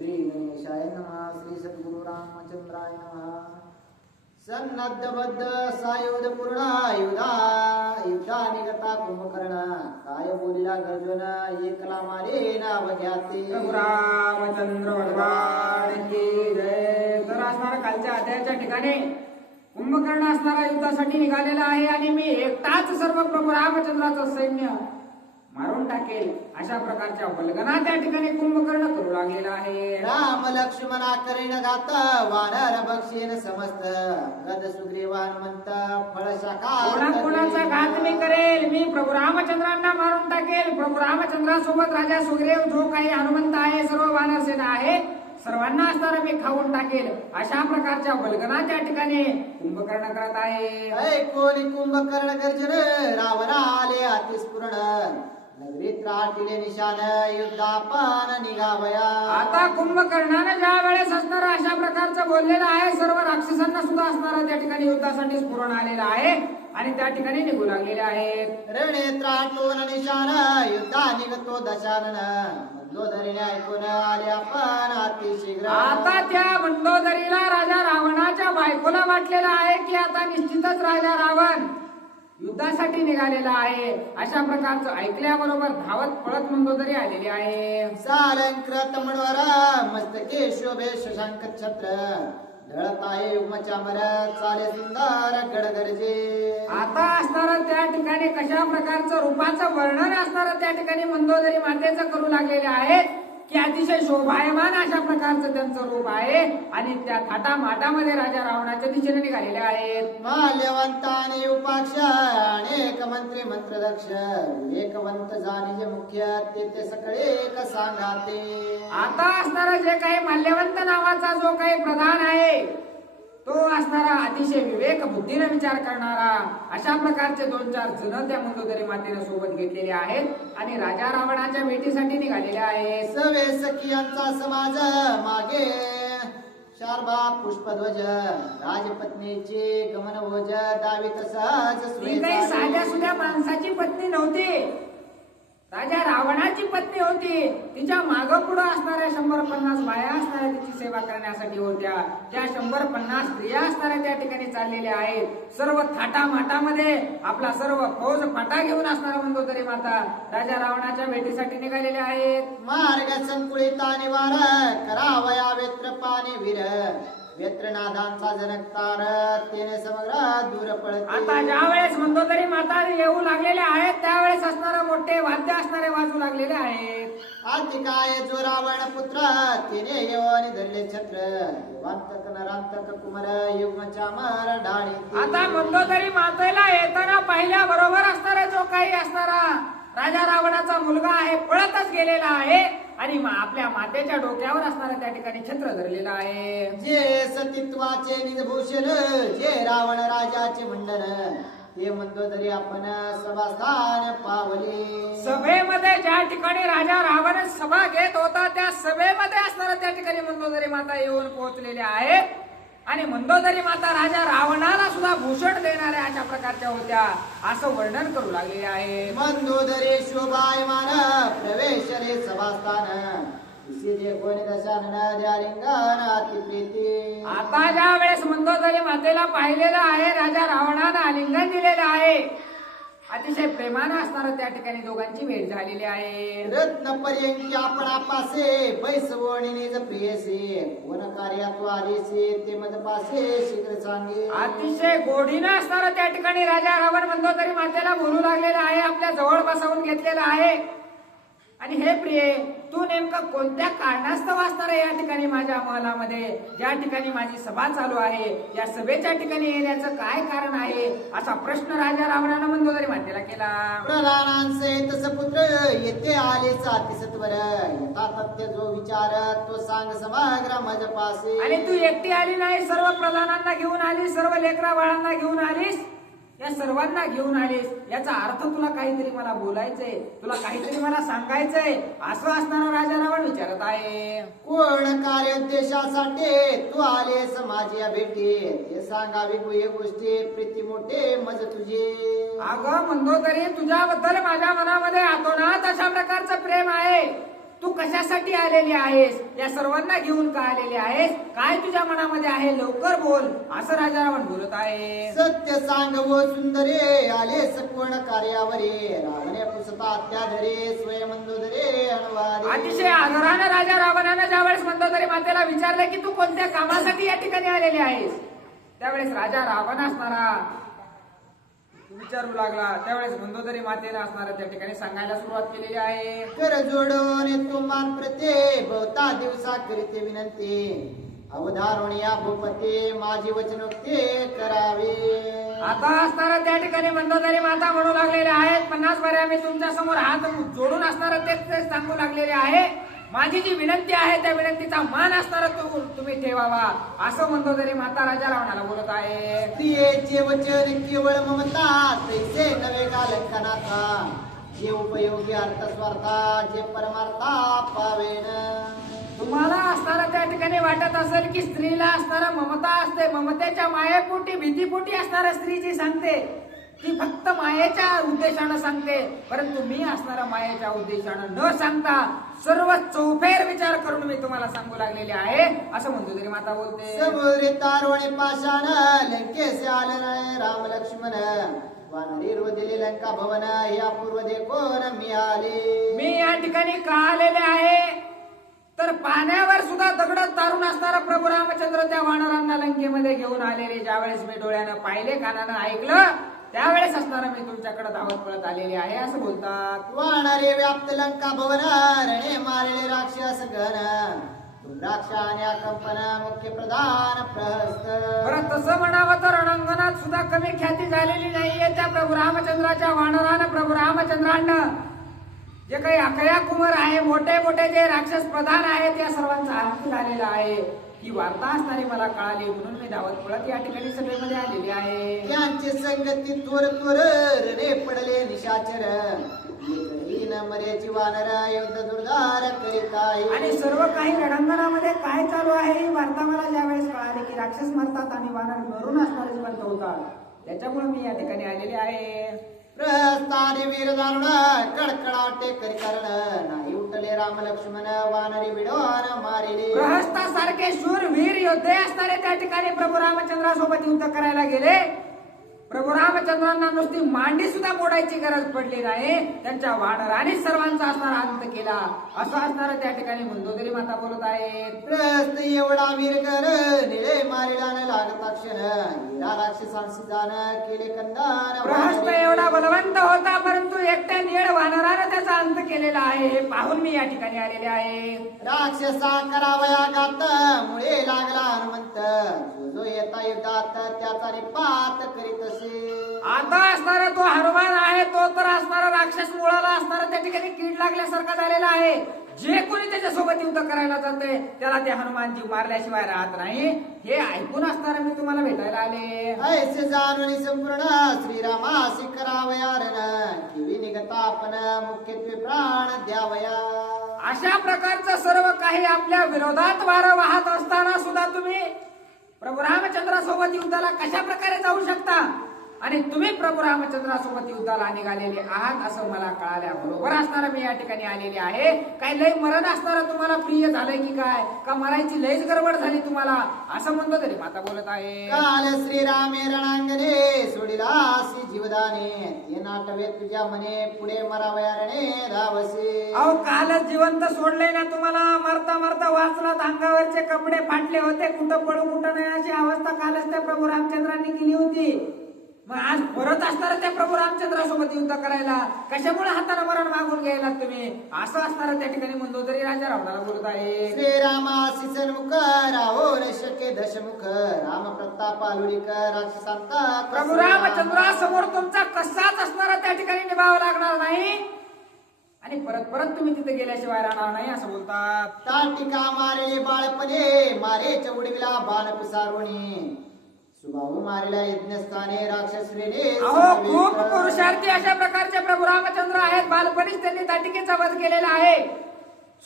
श्री गणेशाय नमः. श्री सद्गुरु रामचंद्राय नमः. सन्नद्धबद्ध सायुध पूर्णायुधा युद्धा निगता कुंभकर्ण काय बोलिला गर्जन एकला मारे नाव घ्याते. प्रभू रामचंद्र भगवान की जय. तर असणारा कालच्या अध्यायाच्या ठिकाणी कुंभकर्ण असणारा युद्धासाठी निघालेला आहे आणि मी एकटाच सर्व प्रभू रामचंद्राचं सैन्य मारून टाकेल अशा प्रकारच्या वल्गना त्या ठिकाणी कुंभकर्ण करू लागलेला आहे. राम लक्ष्मणा करीन घात वानर बक्षीन समस्त गद सुग्रीवान म्हणत फळ शाखा कोणाचा घात मी करेल. मी प्रभू रामचंद्रांना मारून टाकेल. प्रभू रामचंद्रासोबत राजा सुग्रीव जो काही हनुमंत आहे सर्व वानर सेना आहे सर्वांना असणारा मी खाऊन टाकेल अशा प्रकारच्या वल्गना त्या ठिकाणी कुंभकर्ण करत आहे. कोणी कुंभकर्ण गर्जन रावण आले अतिस्फुरण नगरीत राहतील निशान युद्धापान निघावया. आता कुंभकर्णाने ज्या वेळेस असणारा अशा प्रकारचं बोललेलं आहे सर्व राक्षसांना सुद्धा असणारा त्या ठिकाणी युद्धासाठी स्फुरण आलेला आहे आणि त्या ठिकाणी निघू लागलेले आहेत. रणेत्राटून निशान युद्धा निघतो दशानन मंदोदरीने ऐकून आले आपण अतिशीघ्र. आता त्या मंदोदरीला राजा रावणाच्या बायकोला वाटलेलं आहे की आता निश्चितच राजा रावण युद्धासाठी निघालेला आहे अशा प्रकारचं ऐकल्याबरोबर धावत पळत मंदोदरी आलेली आहे. सालंकृत मनोहर मस्तके शोभे शशांक छत्र ढळत आहे युग्मचामर चाले सुंदर गडगडजे. आता असणारं त्या ठिकाणी कशा प्रकारचं रूपाचं वर्णन असणारं त्या ठिकाणी मंदोदरी मातेचं करू लागलेले आहेत की अतिशय शोभायमान अशा प्रकारचं त्यांचं रूप आहे आणि त्या थाटामाटामध्ये राजा रावणाच्या दिशेने निघालेले आहेत. माल्यवंत आणि उपाक्ष अनेक मंत्री मंत्रदक्ष विवेकवंत जाणीजे मुख्य ते सगळे एक सांगाते. आता असणारा जे काही माल्यवंत नावाचा जो काही प्रधान आहे तो असणारा अतिशय विवेक बुद्धीने विचार करणारा अशा प्रकारचे 2-4 जण त्या मंदोदरी मातेने सोबत घेतलेले आहेत आणि राजा रावणाच्या भेटीसाठी निघालेले आहेत. सवे सखियांचा समाज मागे शारभा पुष्पध्वज राजपत्नीची गमनभोज दावीत सहज ही काही साध्या सुध्या माणसाची पत्नी नव्हती. राजा रावणाची पत्नी होती. तिच्या माग पुढे असणाऱ्या 150 बाया असणाऱ्या तिची सेवा करण्यासाठी होत्या. त्या 150 स्त्रिया असणाऱ्या त्या ठिकाणी चाललेल्या आहेत. सर्व थाटामाटामध्ये आपला सर्व फौज फाटा घेऊन असणारा मंदोदरी माता राजा रावणाच्या भेटीसाठी निघालेल्या आहेत. मार्ग संकुळिता निवार करावया वेत्र पाणी वीर वेत्रनादांचा जनकतार तेने समग्र दूर पळते. आता ज्या वेळेस मंदोदरी माता येऊ लागलेल्या आहेत त्यावेळेस असणारे मोठे वाद्य असणारे वाजू लागलेले आहेत. आतिकाय जो रावण पुत्र तिने येऊन धरले छत्र देवांतक नरांतक कुमार युग्मचामर ढाळी. आता मंदोदरी मातेला येताना पहिल्या बरोबर असणारा जो काही असणारा राजा रावणाचा मुलगा आहे पळतच गेलेला आहे आणि आपल्या मातेच्या डोक्यावर असणारा त्या ठिकाणी छत्र धरलेला आहे. जे सतीत्वाचे निजभूषण जे रावण राजाचे मंडन ते मंदोदरी आपण सभास्थान पावले. सभेमध्ये ज्या ठिकाणी राजा रावण सभा घेत होता त्या सभेमध्ये असणारा त्या ठिकाणी मंदोदरी माता येऊन पोहोचलेल्या आहेत आणि मंदोदरी माता राजा रावणाला सुद्धा भूषण देणाऱ्या अशा प्रकारच्या होत्या असं वर्णन करू लागलेले आहे. मंदोदरी शोभायमान प्रवेश रे सभास्थान कोणी दशानन द्यालिंगन अतिप्रीती. आता ज्या वेळेस मंदोदरी मातेला पाहिलेलं आहे राजा रावणानं आलिंगन दिलेलं आहे अतिशय प्रेमानं असणारं त्या ठिकाणी दोघांची भेट झालेली आहे. रत्न पर्यंत आपणा पासे पैसवणी निज प्रियसे कोण कार्यात आलेसे ते मद पासे शीघ्र सांगे. अतिशय गोडीनं असणारं त्या ठिकाणी राजा रावण मंदोदरी मातेला बोलू लागलेला आहे आपल्या जवळ बसवून घेतलेला आहे आणि हे प्रिये तू नेमकं कोणत्या कारणास्तव असणार आहे या ठिकाणी माझ्या महलामध्ये ज्या ठिकाणी माझी सभा चालू आहे या सभेच्या ठिकाणी येण्याचं काय कारण आहे असा प्रश्न राजा रावणानं मंदोदरी मातेला केला. प्रधानांचे पुत्र येथे आले अतिसत्वर यथा तथ्य जो विचार तो सांग समग्र मज पासे. आणि तू एकटी आली नाही सर्व प्रधानांना घेऊन आलीस सर्व लेकरा बाळांना घेऊन आलीस या सर्वांना घेऊन आलीस याचा अर्थ तुला काहीतरी मला बोलायचंय तुला काहीतरी मला सांगायचंय असं असणारा राजा रावण विचारत आहे. कोण कार्योद्देशासाठी तू आलेस माझ्या भेटी ते सांगावी गुहे गोष्टी प्रीती मोठे मज तुझे. अगं मंदोदरी तुझ्याबद्दल माझ्या मनामध्ये आतोनात अशा प्रकारचं प्रेम आहे. तू कशासाठी आलेली आहेस, या सर्वांना घेऊन का आलेली आहेस, काय तुझ्या मनामध्ये आहे, लवकर बोल, असं राजा रावण बोलत आहे. सत्य सांग वो सुंदरे आलेस कोण कार्यावरे रावणे पुसता अत्याधरे स्वयंमंदोदरे अणवारे. अतिशय आदरानं राजा रावणानं ज्यावेळेस मंदोदरी मातेला विचारले की तू कोणत्या कामासाठी या ठिकाणी आलेली आहेस, त्यावेळेस राजा रावण असणारा विचारू लागला. त्यावेळेस मंदोदरी मातेने असणारा त्या ठिकाणी सांगायला सुरुवात केलेली आहे. कर जोडून तुमान प्रते बहुता दिवसा करीते विनंती अवधारणिया भूपते माझी वचनोक्ती करावे. आता असणारा त्या ठिकाणी मंदोदरी माता म्हणू लागलेल्या आहेत, 50 बऱ्या मी तुमच्या समोर हात जोडून असणार ते सांगू लागलेले आहे. माझी जी विनंती आहे त्या विनंतीचा मान असणारा तुम्ही ठेवावा, असं मंदोदरी माता राजा रावणाला बोलत आहे. प्रियेचे वचन केवळ ममता तैसे नवे गालंकनाथा जे उपयोगी अर्थ स्वार्था जे परमार्था पावेन. तुम्हाला असणारा त्या ठिकाणी वाटत असेल की स्त्रीला असणारा ममता असते, ममतेच्या मायेपोटी भीतीपोटी असणाऱ्या स्त्री जी सांगते ती फक्त मायेच्या उद्देशानं सांगते, परंतु मी असणारा मायेच्या उद्देशानं न सांगता सर्व चौफेर विचार करून मी तुम्हाला सांगू लागलेले आहे, असं मंदोदरी माता बोलते. समुद्री तारोणी पाषाण लंकेसे आले राम लक्ष्मण वानरी दिली लंका भवन या पूर्व देखोन मी आले. मी या ठिकाणी का आलेले आहे तर पाण्यावर सुद्धा दगड तारून असणारा प्रभू रामचंद्र त्या वानरांना लंकेमध्ये घेऊन आलेले ज्यावेळेस मी डोळ्यानं पाहिले, कानानं ऐकलं, त्यावेळेस असणारा मी तुमच्याकडे धावत पळत आलेले आहे, असं बोलतात. वानरे व्याप्त लंका भवन रणे मारले राक्षस गण राक्षाने कंपन मुख्य प्रधान प्रहस्त. बरं तसं म्हणावं तर रणांगणात सुद्धा कमी ख्याती झालेली नाहीये त्या प्रभू रामचंद्राच्या वानरानं, प्रभू रामचंद्रानं जे काही अकया कुमार आहे, मोठे मोठे जे राक्षस प्रधान आहेत, या सर्वांचा अंत झालेला आहे. ही वार्ता असणारी मला कळाली म्हणून मी धावत पळत या ठिकाणी सभेमध्ये आलेली आहे. त्यांची संगती थोर थोर रणे पडले निशाचर न मरेची वानर युद्ध दुर्धार करीत आहे. आणि सर्व काही रणांगणामध्ये काय चालू आहे ही वार्ता मला ज्यावेळेस कळाली की राक्षस मरतात आणि वानर मरून असणारे जिवंत होतात, त्याच्यामुळे मी या ठिकाणी आलेले आहे. प्रस्थाने वीर दारुण कडकडाटे करी कारण नाही उठले राम लक्ष्मण वानरी विडवान मारिले. प्रहस्तासारखे शूर वीर योद्धे असणारे त्या ठिकाणी प्रभू रामचंद्रासोबत युद्ध करायला गेले. प्रभू रामचंद्रांना नुसती मांडी सुद्धा मोडायची गरज पडली नाही, त्यांच्या वानराने सर्वांचा असणारा अंत केला, असं असणारा त्या ठिकाणी मंदोदरी माता बोलत आहेत. प्रस्थ एवढा वीरकर निळे मारिला न लागता क्षण हिरा राक्षसांशी जाण केले कंदान. प्रहस्त एवढा बलवंत होता परंतु एकट्या निळ वानरानं त्याचा अंत केलेला आहे, हे पाहून मी या ठिकाणी आलेले आहे. राक्षसा करावया गात मुळे लागला हनुमंत जो जो येता युद्धात त्याचा निपात करीत असे. आता असणारा तो हनुमान आहे तो तर असणारा राक्षस मुळाला असणारा त्या ठिकाणी कीड लागल्यासारखा झालेला आहे. जे कोणी त्याच्यासोबत युद्ध करायला जाते त्याला ते हनुमानजी मारल्याशिवाय राहत नाही, हे ऐकून असणारा मी तुम्हाला भेटायला आले. ऐसे जाणून संपूर्ण श्रीरामासी करावया रण किवी निघता आपण मुख्यत्वे प्राण द्यावया. अशा प्रकारचं सर्व काही आपल्या विरोधात वारं वाहत असताना सुद्धा तुम्ही प्रभू रामचंद्रासोबत युद्धाला कशा प्रकारे जाऊ शकता आणि तुम्ही प्रभू रामचंद्रासोबत युद्धाला निघालेले आहात असं मला कळाल्या बरोबर असणारा मी या ठिकाणी आलेले आहे. काय लय मरण असणारा तुम्हाला प्रिय झालंय की काय, का मरायची लयच गडबड झाली तुम्हाला, असं म्हणतो तरी माता बोलत आहे. काल श्रीरामे रणांगणे सोडिलासी जीवदाने ते नाटवे तुझ्या मने पुढे मरावया रणे धावसे. अहो कालच जिवंत सोडले ना तुम्हाला, मरता मरता वाचलात, अंगावरचे कपडे फाटले होते, कुठं पडू कुठं नाही अशी अवस्था कालच त्या प्रभू रामचंद्रांनी केली होती. मग आज परत असणार त्या प्रभू रामचंद्रासोबत युद्ध करायला कशामुळे हाताला मरण मागून घ्यायला तुम्ही, असं असणार त्या ठिकाणी मंदोदरी राजा रावणाला बोलत आहे. श्रीरामासी सन्मुख राहो शके दशमुख राम प्रताप आलुळीक राक्षसांता. प्रभू रामचंद्रासमोर तुमचा कसाच असणारा त्या ठिकाणी निभावा लागणार नाही आणि परत परत तुम्ही तिथे गेल्याशिवाय राहणार नाही असं बोलतात. ताटिका मारे बाळपणे मारे चौडविला बाण पिसारोणी सुभाऊ मारल्या यज्ञस्थाने राक्षस रेले. अहो खूप पुरुषार्थी अशा प्रकारचे प्रभू रामचंद्र आहेत, बालपणीच त्यांनी ताटिकेचा वध केलेला आहे,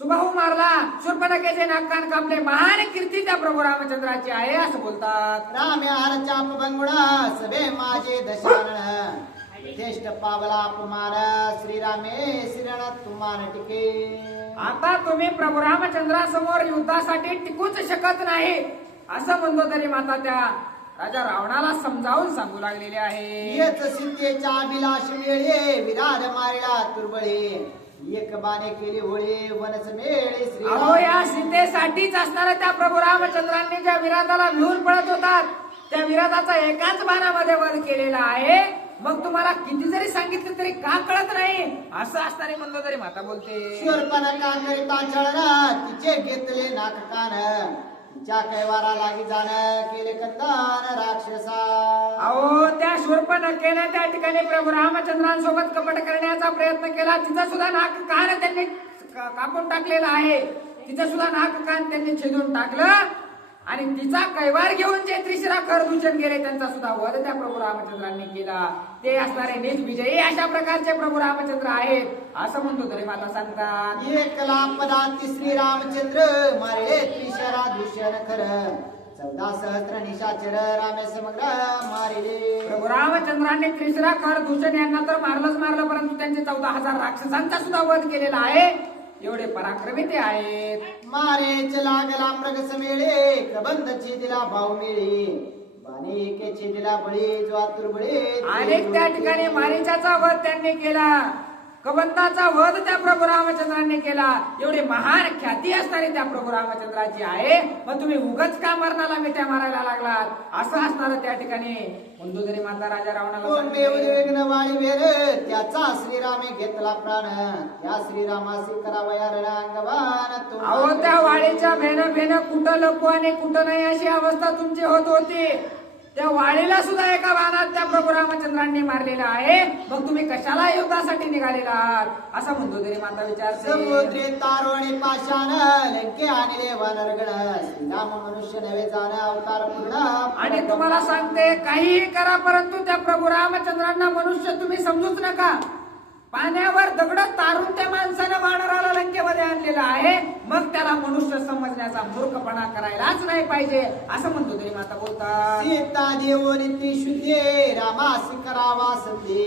सुबाहू मारला, शूर्पणखेचे नाक कान कापले, महान कीर्ती त्या प्रभू रामचंद्राची आहे असं बोलतात. राम्यार चाप बंगुणा सभे माझे दशानन श्रेष्ठ पावला अपमान श्रीरामे श्रीरण तुमान टिके. आता तुम्ही प्रभू रामचंद्रासमोर युद्धासाठी टिकूच शकत नाही असं म्हणतो तरी माता त्या राजा रावणाला समजावून सांगू लागलेले आहे. येच सीतेच्या अभिलाष वेळे विराड मारिला तुर्बळे एक बाणे केली होळी वनस मेळे श्री. अहो या सीतेसाठीच असणाऱ्या त्या प्रभू रामचंद्रांनी ज्या विराटाला भिवून पळत होतात त्या विराटाचा एकाच बाणामध्ये वध केलेला आहे. मग तुम्हाला किती जरी सांगितलं तरी का कळत नाही असं असणारे म्हणलं तरी माता बोलते. शूर्पणखा करिता छळना तिचे घेतले नाक कान तिच्या कैवारा लागी जाण केले कंदान राक्षसा. अहो त्या शूर्पणखेने त्या ठिकाणी प्रभू रामचंद्रांसोबत कपट करण्याचा प्रयत्न केला. तिचं सुद्धा नाक कान त्यांनी कापून टाकलेला आहे. तिचं सुद्धा नाक कान त्यांनी छेदून टाकलं आणि तिचा कैवार घेऊन जे त्रिशिरा खरदूषण केले त्यांचा सुद्धा वध त्या प्रभू रामचंद्रांनी केला. ते असणारे निज विजयी अशा प्रकारचे प्रभू रामचंद्र आहेत असं म्हणतो तरी मला सांगतात. एकला पदाती श्री रामचंद्र मारे त्रिशरा दूषण खर 14 सहस्त्र निशाचर रामे समग्र मारिले. प्रभू रामचंद्रांनी त्रिशिरा खरदूषण यांना तर मारलं परंतु त्यांचे 14,000 राक्षसांचा सुद्धा वध केलेला आहे. एवढे पराक्रमी ते आहेत. मारेच लागला मृगस मेळे कबंध छेदिला भाऊ मिळे बाणे एके छेदिला बळी जो आतुरबळे. अनेक त्या ठिकाणी मारीचाचा वध त्यांनी केला. कबंधाचा वध त्या प्रभू रामचंद्रांनी केला. एवढे महान ख्याती असणारी त्या प्रभू रामचंद्राची आहे. मग तुम्ही उगाच का मरणाला मिठ्या मारायला लागलात असं असणार त्या ठिकाणी म्हणतो तरी माता राजा रावणाला उद्विग्न वाळी वेर त्याचा श्रीरामे घेतला प्राण त्या श्रीरामासी करावया रणांगवान. अहो त्या वाळीच्या भेन कुठं लपू आणि कुठं नाही अशी अवस्था तुमची होत होती. त्या वाळीला सुद्धा एका बाणात त्या प्रभू रामचंद्रांनी मारलेला आहे. मग तुम्ही कशाला युद्धासाठी निघालेला आहात असं म्हणतो तरी माता विचारते. समुद्रे तारोणी पाषाण लंके आणले वानरगण श्रीराम मनुष्य नव्हे जाण अवतार पूर्ण. आणि तुम्हाला सांगते काहीही करा परंतु त्या प्रभू रामचंद्रांना मनुष्य तुम्ही समजूच नका. पाण्यावर दगड तारून त्या माणसानं वानराला लंकेमध्ये आणलेला आहे. मग त्याला मनुष्य समजण्याचा मूर्खपणा करायलाच नाही पाहिजे असं म्हणतो तरी माता बोलतात. सीता देवोनी त्रिशुद्धे रामासी करावा संधे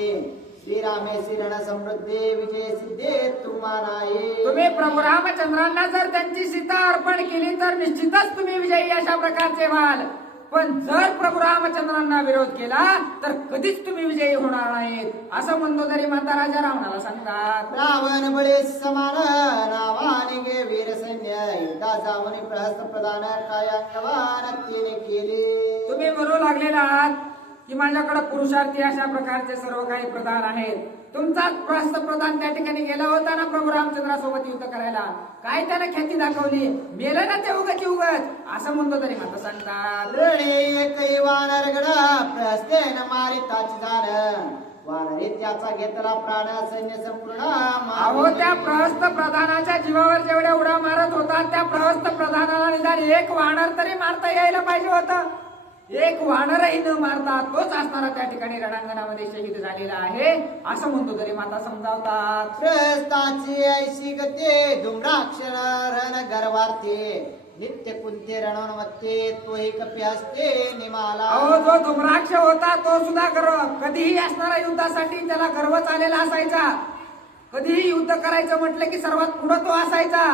श्रीरामे श्रीरण समृद्धे विजय सिद्धे तुम्हाला. तुम्ही प्रभू रामचंद्रांना जर त्यांची सीता अर्पण केली तर निश्चितच तुम्ही विजयी अशा प्रकारचे व्हाल. पण जर प्रभू रामचंद्रांना विरोध केला तर कधीच तुम्ही विजयी होणार नाहीत असं म्हणतो तरी माता राजा रावणाला सांगतात. रावण बळे समान नावाने गे वीर सैन्य युद्धा जावनी प्रहस्त प्रदान काय अंगवान तिने केले. तुम्ही म्हणू लागलेला आहात की माझ्याकडे पुरुषार्थी अशा प्रकारचे सर्व काही प्रधान आहेत. तुमचा प्रहस्त प्रधान त्या ठिकाणी गेला होता ना प्रभू रामचंद्रासोबत युद्ध करायला. काय त्याने ख्याती दाखवली मेलं ना ते उगच असं म्हणतो तरी माता सांगतात. रणे एकही वानरगड प्रहस्तेन मारिताची जाण वानरे त्याचा घेतला प्राण सैन्य संपूर्ण. अहो त्या प्रहस्त प्रधानाच्या जीवावर जेवढ्या उड्या मारत होता त्या प्रहस्त प्रधानाला निदान एक वानर तरी मारता यायला पाहिजे होतं. एक वानरही न मारता तोच असणारा त्या ठिकाणी रणांगणामध्ये शहीद झालेला आहे असं म्हणतो तरी माता समजावतात. प्रहस्ताची ऐशी गते धुम्राक्षर रण गर्वार्थे नित्य कुंते रणवनमत्ते तोही कपी असते निमाला. अहो जो धुम्राक्ष होता तो सुद्धा कधीही असणारा युद्धासाठी त्याला गर्व चाललेला असायचा. कधीही युद्ध करायचं म्हटलं की सर्वात पुढे तो असायचा.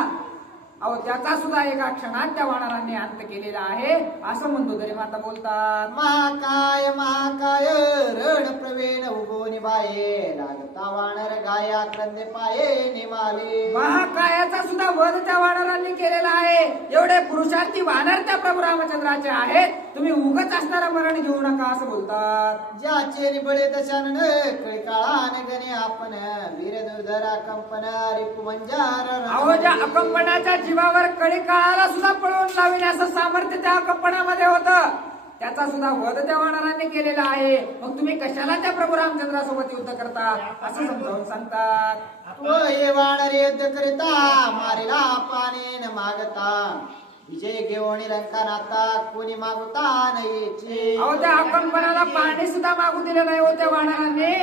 अहो त्याचा सुद्धा एका क्षणात त्या वानरांनी अंत केलेला आहे असं म्हणतो तरी माता बोलतात. महाकाय महाकाय रण प्रवीण उगो निभाये लागता वानर गाया क्रंदे पाये निमाले. महाकायाचा सुद्धा वध त्या वानरांनी केलेला आहे. एवढे पुरुषार्थी वानर त्या प्रभू रामचंद्राचे आहेत. तुम्ही उगच असणारा मरण घेऊ नका असं बोलतात. ज्याचे निबळे दशानन कळकाळान गणे आपण वीर दुर्धरा कंपन रिपुमंजार. अहो ज्या अकंपनाच्या जीवावर कळी काळाला सुद्धा पळवून लाविण्याचं सामर्थ्य त्या अकंपनामध्ये होतं. त्याचा सुद्धा वध त्या वानरांनी केलेला आहे. मग तुम्ही कशाला त्या प्रभू रामचंद्रासोबत युद्ध करता असं समजावून सांगतात. हे वानर युद्ध करिता मारिला पाने न मागता विजय विजय घेऊन लंका नाथा कोणी मागवता नाहीची. अहो त्या अकंपनाला पाणी सुद्धा मागू दिलं नाही होत्या वानरांनी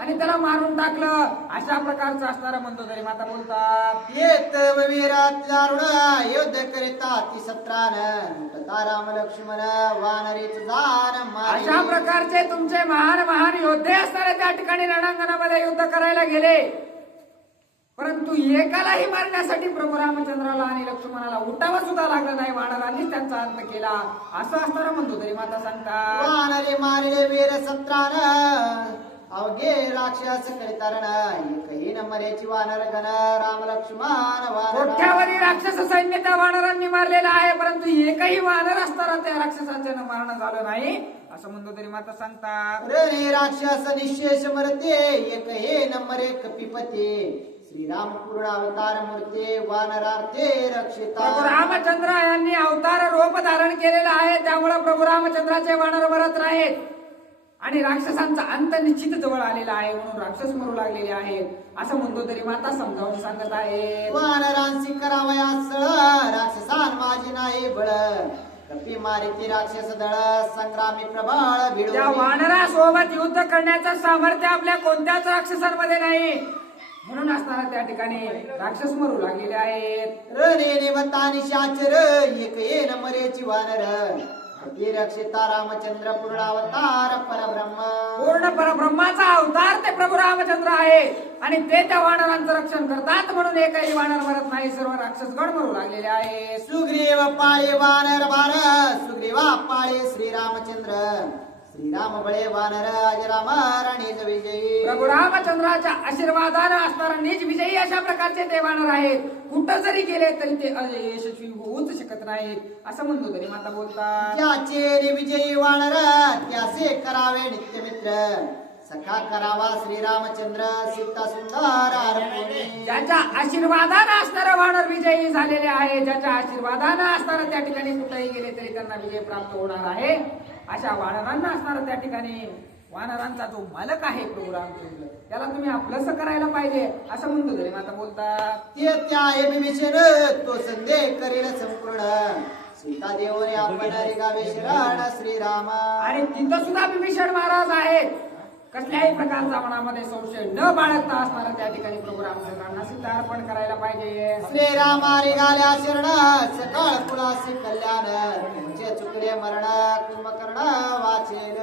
आणि त्याला मारून टाकलं. अशा प्रकारचं असणारं म्हणतो तरी माता बोलतात येत वीरात दारुण युद्ध करिता ती सत्रान राम लक्ष्मण वानरीच जान मारी. अशा प्रकारचे तुमचे महान महान योद्धे असणारे त्या ठिकाणी रणांगणामध्ये युद्ध करायला गेले, परंतु एकालाही मारण्यासाठी प्रभू रामचंद्राला आणि लक्ष्मणाला उठावं सुद्धा लागलं नाही. वानरांनीच त्यांचा अंत केला असं असणारं म्हणतो तरी माता सांगतात वानरे मारिले वीर सत्रान अवघे राक्षस करितारण एकही नंबरेची वानर गण राम लक्ष्मण वानर. कोट्यावधी राक्षस सैन्य त्या वानरांनी मारलेलं आहे, परंतु एकही वानर असताना त्या राक्षसाचं मारणं झालं नाही असं म्हणतो तरी माता सांगतात. रणे राक्षस निशेष मरते एकही नंबरे कपिपते श्रीराम पूर्ण अवतार मूर्ती वानरार्थे रक्षिता. प्रभू रामचंद्र यांनी अवतार रूप धारण केलेलं आहे, त्यामुळे प्रभू रामचंद्राचे वानर मरत नाहीत आणि राक्षसांचा अंत निश्चित जवळ आलेला आहे, म्हणून राक्षस मरू लागलेले आहेत असं म्हणतो तरी माता समजावून सांगत आहे. वानरांसी करावया सळ राक्षसान माझी नाही बळ कपी मारिती राक्षस दळ संग्रामी प्रबळ भिडू. त्या वानरासोबत युद्ध करण्याचं सामर्थ्य आपल्या कोणत्याच राक्षसांमध्ये नाही, म्हणून असणारा त्या ठिकाणी राक्षस मरू लागलेले आहेत. रणे निवता निशाचर एक ये नंबरेची वानर कपी रक्षिता रामचंद्र पूर्ण अवतार परब्रह्म. पूर्ण परब्रह्माचा अवतार ते प्रभू रामचंद्र आहे आणि ते त्या वानरांचं रक्षण करतात, म्हणून एकही वानर मरत नाही, सर्व राक्षसगण मरू लागलेले आहे. सुग्रीव पाळे वानर भार सुग्रीवा पाळे श्रीरामचंद्र श्रीराम बळे वानर अजराम रणिज विजयी. प्रभू रामचंद्राच्या आशीर्वादानं असणारा निज विजयी अशा प्रकारचे ते वानर आहेत. कुठं जरी गेले तरी ते यशस्वी होऊच शकत नाहीत असं म्हणतो तरी माता बोलतात. ज्याचे विजयी वानर त्याचे करावे नित्यमित्र सखा करावा श्रीरामचंद्र सीता सुंदर अर्पणे. ज्याच्या आशीर्वादानं असणारं वानर विजयी झालेले आहे, ज्याच्या आशीर्वादानं असणारं त्या ठिकाणी कुठेही गेले तरी त्यांना विजय प्राप्त होणार आहे, अशा वानरांना असणारं त्या ठिकाणी वानरांचा जो मालक आहे प्रभू रामचंद्र त्याला तुम्ही आपलंसं करायला पाहिजे असं म्हणतो तरी माता बोलतात. ते त्या विभीषण तो संदेह करील संपूर्ण सीता देवने आपण रिगावे शरण श्रीराम. आणि तिथं सुद्धा विभीषण महाराज आहेत, कसल्याही प्रकारचा मनामध्ये संशय न बाळगता असणारा त्या ठिकाणी प्रभू रामचंद्रांना सीता अर्पण करायला पाहिजे. श्रीरामा रिगाल्या शरण सकाळ कुणासी कल्याण तुमचे चुकले मरण कुंभकर्ण वाचेल.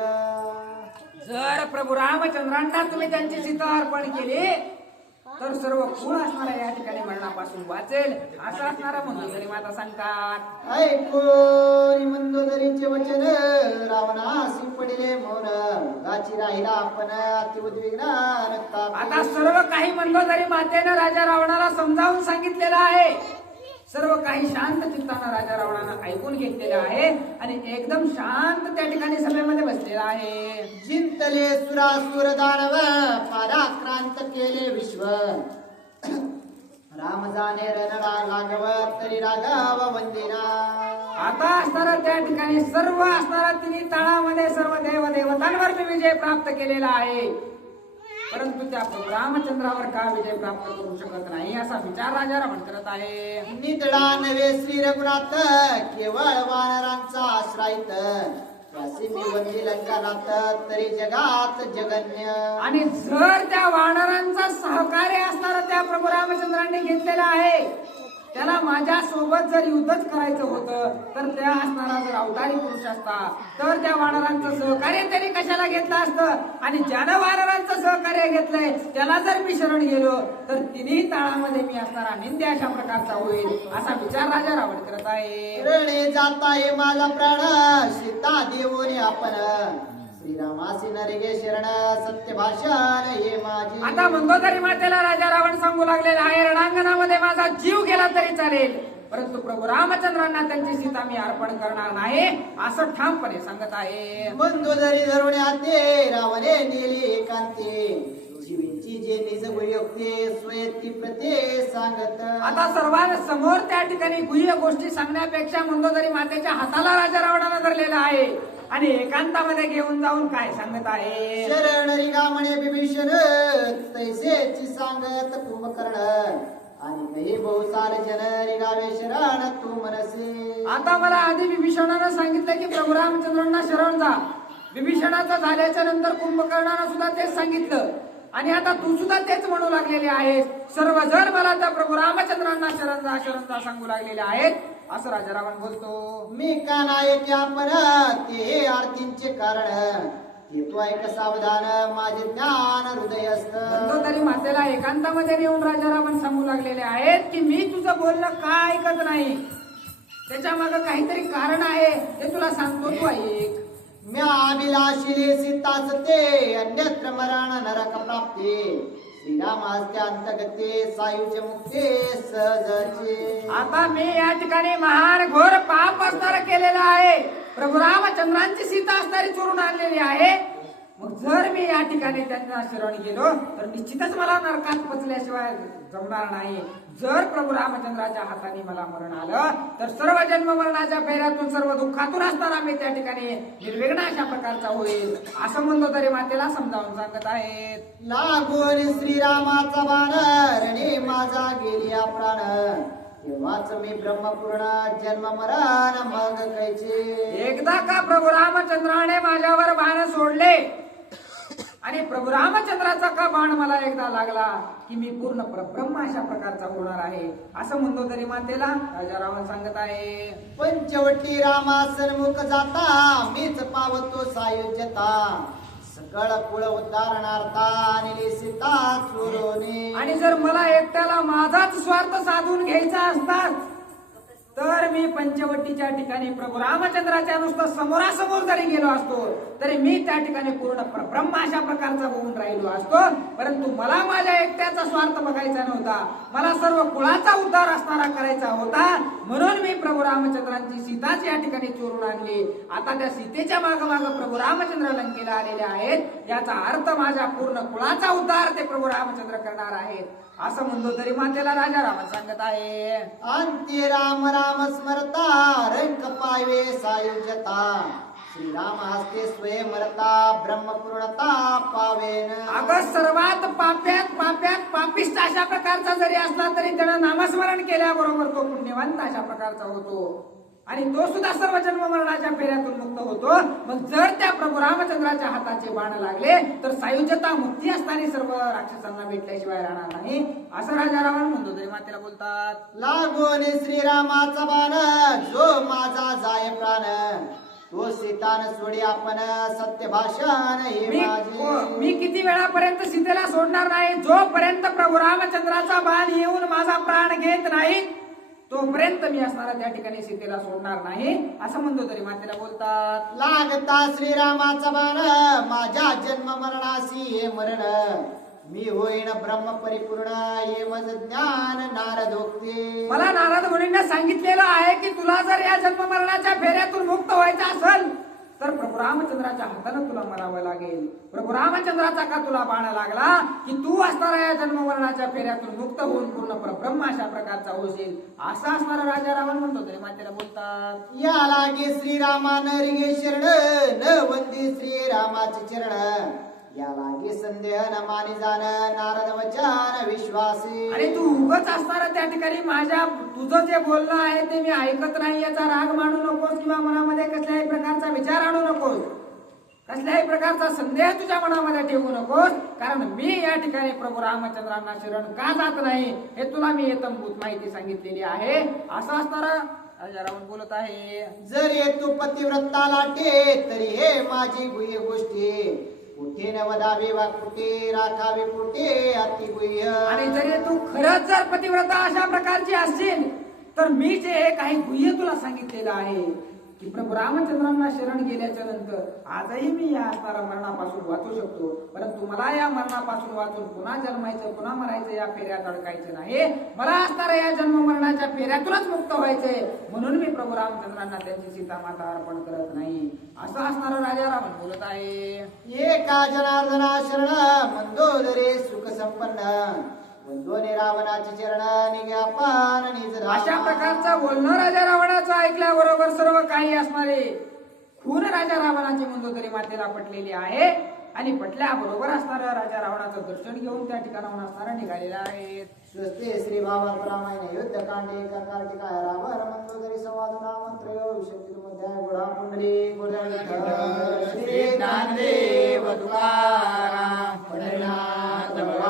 जर प्रभू रामचंद्रांना तुम्ही त्यांची सीता अर्पण केली तर सर्व कुळ असणारा या ठिकाणी मरणापासून वाचेल असं असणारा म्हणतो तरी माता सांगतात. ऐकून मंदोदरीचे वचन रावणासी पडिले मौन गाची राहिला आपण अति उद्विग्न आता सर्व काही म्हणतो तरी मातेनं राजा रावणाला समजावून सांगितलेलं आहे. सर्व काही शांत चित्तानं राजा रावणानं ऐकून घेतलेलं आहे आणि एकदम शांत त्या ठिकाणी सभेमध्ये बसलेला आहे. जिंतले सुरासुर दानव पराक्रांत केले विश्व राम जाणे रणरा लागव तरी राघव वंदिना. आता असणारा त्या ठिकाणी सर्व असणारा तिन्ही तळामध्ये सर्व देव देवतांवर मी विजय प्राप्त केलेला आहे, परंतु त्या रामचंद्रावर का विजय प्राप्त करू शकत नाही असा विचार राजा रावण करत आहे. नितडा नवे श्री रघुनाथ केवळ वानरांचा आश्रयित त्यासी मी वंदी लंकानाथ तरी जगात जगन्य. आणि जर त्या वानरांचा सहकार्य असणारा त्या प्रभू रामचंद्रांनी घेतलेला आहे, त्याला माझ्या सोबत जर युद्धच करायचं होतं तर त्या असणारा जर अवतारी पुरुष असता तर त्या वानरांचं सहकार्य त्यांनी कशाला घेतलं असतं, आणि ज्यानं वानरांचं सहकार्य घेतलंय त्याला जर मी शरण गेलो तर तिन्ही ताळामध्ये मी असणारा निंद्य अशा प्रकारचा होईल असा विचार राजा रावण करत आहे. रणे जाता हे माझा प्राण सीता देवोनी आपण श्रीरामासी नरेगे शरण सत्य भाषण हे माझी. आता मंगोदरी मातेला राजा रावण सांगू लागलेला आहे, रणांगणामध्ये माझा जीव गेला तरी चालेल, परंतु प्रभू रामचंद्रांना त्यांची सीता मी अर्पण करणार नाही असं ठामपणे सांगत आहे. मंदोदरी धरून आते रावणे नेली एकांते जीवींची जे निज वैयक्ते स्वयंती प्रते सांगत. आता सर्वांसमोर त्या ठिकाणी गुह्य गोष्टी सांगण्यापेक्षा मंदोदरी मातेच्या हाताला राजा रावणानं धरलेला आहे आणि एकांतामध्ये घेऊन जाऊन काय सांगत आहे. शरण रिगा म्हणे विभीषण तैसेची सांगत कुंभकर्ण आणि काही बहुसाल जन रिगावे शरण तू मनसे. आता मला आधी विभीषणानं सांगितलं की प्रभू रामचंद्रांना शरण जा. विभीषणाचं झाल्याच्या नंतर कुंभकर्णानं सुद्धा तेच सांगितलं आणि आता तू सुद्धा तेच म्हणू लागलेले आहेस. सर्वजण मला त्या प्रभू रामचंद्रांना शरण जा सांगू लागलेले आहेत असं राजा रावण बोलतो. मी का नाही की आपण ते आरतींचे कारण ते तू ऐक सावधान माझे ज्ञान हृदय म्हणतो तरी मातेला एकांतामध्ये येऊन राजा रावण सांगू लागलेले आहेत की मी तुझं बोलणं का ऐकत नाही. त्याच्या मागे काहीतरी कारण आहे ते तुला सांगतो तू ऐक. म्या अभिलाषिले सीताच ते अन्यत्र मरण नरक प्राप्ते श्रीराम हस्ते अंतगते सायुज मुक्ते सहजचे. आता मी या ठिकाणी महान घोर पाप असणारा केलेला आहे. प्रभू रामचंद्रांची सीता असणारी चोरून आणलेली आहे. मग जर मी या ठिकाणी त्यांना शरण गेलो तर निश्चितच मला नरकात पचल्याशिवाय जमणार नाही. जर प्रभू रामचंद्राच्या हाताने मला मरण आलं तर सर्व जन्म मरणाच्या फेऱ्यातून सर्व दुःखातून असताना मी त्या ठिकाणी निर्विघ्न अशा प्रकारचा होईल असं म्हणतो तरी मातेला समजावून सांगत आहेत. लागून श्रीरामाचा बाण रणे माझा गेलिया प्राण तेव्हाच मी ब्रह्मपूर्ण जन्म मरण मग कैचे. एकदा का प्रभू रामचंद्राने माझ्यावर बाण सोडले आणि प्रभू रामचंद्राचा का बाण मला एकदा लागला की मी पूर्ण ब्रह्म अशा प्रकारचा होणार आहे असं म्हणतो तरी मातेला राजा रावण सांगत आहे. पंचवटी रामा सन्मुख जाता मीच पावतो सायुज्यता सकळ कुळ उद्धारणार्था आणि सीता चोरोने. आणि जर मला एकट्याला माझाच स्वार्थ साधून घ्यायचा असतात तर मी पंचवटीच्या ठिकाणी प्रभू रामचंद्राच्या नुसतं समोरासमोर जरी गेलो असतो तरी मी त्या ठिकाणी पूर्ण ब्रह्म अशा प्रकारचा होऊन राहिलो असतो. परंतु मला माझ्या एकट्याचा स्वार्थ बघायचा नव्हता. मला सर्व कुळाचा उद्धार असणारा करायचा होता. म्हणून मी प्रभू रामचंद्रांची सीताच या ठिकाणी चोरून आणली. आता त्या सीतेच्या माग प्रभू रामचंद्र लंकेला आलेले आहेत. याचा अर्थ माझ्या पूर्ण कुळाचा उद्धार ते प्रभू रामचंद्र करणार आहेत असं म्हणतो तरी मातेला राजा रावण सांगत आहे. अंत्य राम राम स्मरता रंक पायवे सायुज्यता श्रीराम हस्ते स्वयं मरता ब्रह्मपूर्णता पावेन. अगं सर्वात पाप्यात पापिष्ट अशा प्रकारचा जरी असला तरी त्यानं नामस्मरण केल्याबरोबर तो पुण्यवंत अशा प्रकारचा होतो आणि तो सुद्धा सर्व जन्म मरणाच्या फेऱ्यातून मुक्त होतो. मग जर त्या प्रभू रामचंद्राच्या हाताचे बाण लागले तर सायुज्यता मुक्ती असणारी सर्व राक्षसांना भेटल्याशिवाय राहणार नाही असं राजा रावण म्हणतो तरी मातेला बोलतात. लागून श्रीरामाचा बाण जो माझा जाय प्राण तो सीतान सोडी आपण सत्य भाषण हे माझे. मी किती वेळापर्यंत सीतेला सोडणार नाही. जोपर्यंत प्रभू रामचंद्राचा बाण येऊन माझा प्राण घेत नाही तोपर्यंत मी असणारा त्या ठिकाणी सीतेला सोडणार नाही असं म्हणतो तरी मातेला बोलतात. लागता श्रीरामाचा बाण माझ्या जन्म मरणासी हे मरण मी होईन ब्रह्म परिपूर्ण हे मज ज्ञान नारदोक्ती. मला नारद मुनींना सांगितलेलं आहे की तुला जर या जन्म मरणाच्या फेऱ्यातून मुक्त व्हायचं असेल तर प्रभू रामचंद्राच्या हातानं तुला मरावं लागेल. प्रभू रामचंद्राचा का तुला बाण लागला की तू असणारा या जन्म मरणाच्या फेऱ्यातून मुक्त होऊन पूर्ण ब्रह्म अशा प्रकारचा होशील असा असणारा राजा रावण म्हणतो तरी मातेला बोलतात. या लागे श्रीरामान रिगे शरण न वंदी श्रीरामाचे चरण या लागे संदेह न मानी जाण नारद वचन विश्वासी. आणि तू उगच असणारा त्या ठिकाणी माझ्या तुझं जे बोलणं आहे ते मी ऐकत नाही याचा राग मानू नकोस किंवा मनामध्ये कसल्याही प्रकारचा विचार आणू नकोस. कसल्याही प्रकारचा संदेह तुझ्या मनामध्ये ठेवू नकोस. कारण मी या ठिकाणी प्रभू रामचंद्रांना शरण का जात नाही हे तुला मी येतंभूत माहिती सांगितलेली आहे असं असणारा राजा रावण बोलत आहे. जर तू पतिव्रता लाटे तरी हे माझी गुह्य गोष्टी कुठे न वदावे वा कुठे राखावे कुठे अति गुह्य. आणि जरी तू खरंच जर पतिव्रता अशा प्रकारची असशील तर मी जे हे काही गुह्य तुला सांगितलेलं आहे की प्रभू रामचंद्रांना शरण गेल्याच्या नंतर आजही मी या असणाऱ्या मरणापासून वाचू शकतो. परंतु मला या मरणापासून वाचून पुन्हा जन्मायचं पुन्हा मरायचं या फेऱ्यात अडकायचं नाही. मला असणाऱ्या या जन्म मरणाच्या फेऱ्यातूनच मुक्त व्हायचंय. म्हणून मी प्रभू रामचंद्रांना त्यांची सीता माता अर्पण करत नाही असं असणारा राजा रावण बोलत आहे. एका जनार्दना शरण मंदोदरे सुख संपन्न वंदोने रावणाचे चरण निघापान निज. अशा प्रकारचं बोलणं राजा रावणाचं ऐकल्याबरोबर सर्व काही असणारे खून राजा रावणाची मंदोदरी मातेला पटलेली आहे. आणि पटल्याबरोबर असणाऱ्या राजा रावणाचं दर्शन घेऊन त्या ठिकाणाहून असणाऱ्या निघालेल्या आहेत. स्वस्ते श्री भावात रामायण युद्धकांडे कार्तिकाय रावण मंदोदरी संवाद मंत्र योग शक्ती मध्ये गुढा पुंडली गुढा श्री ज्ञानदेव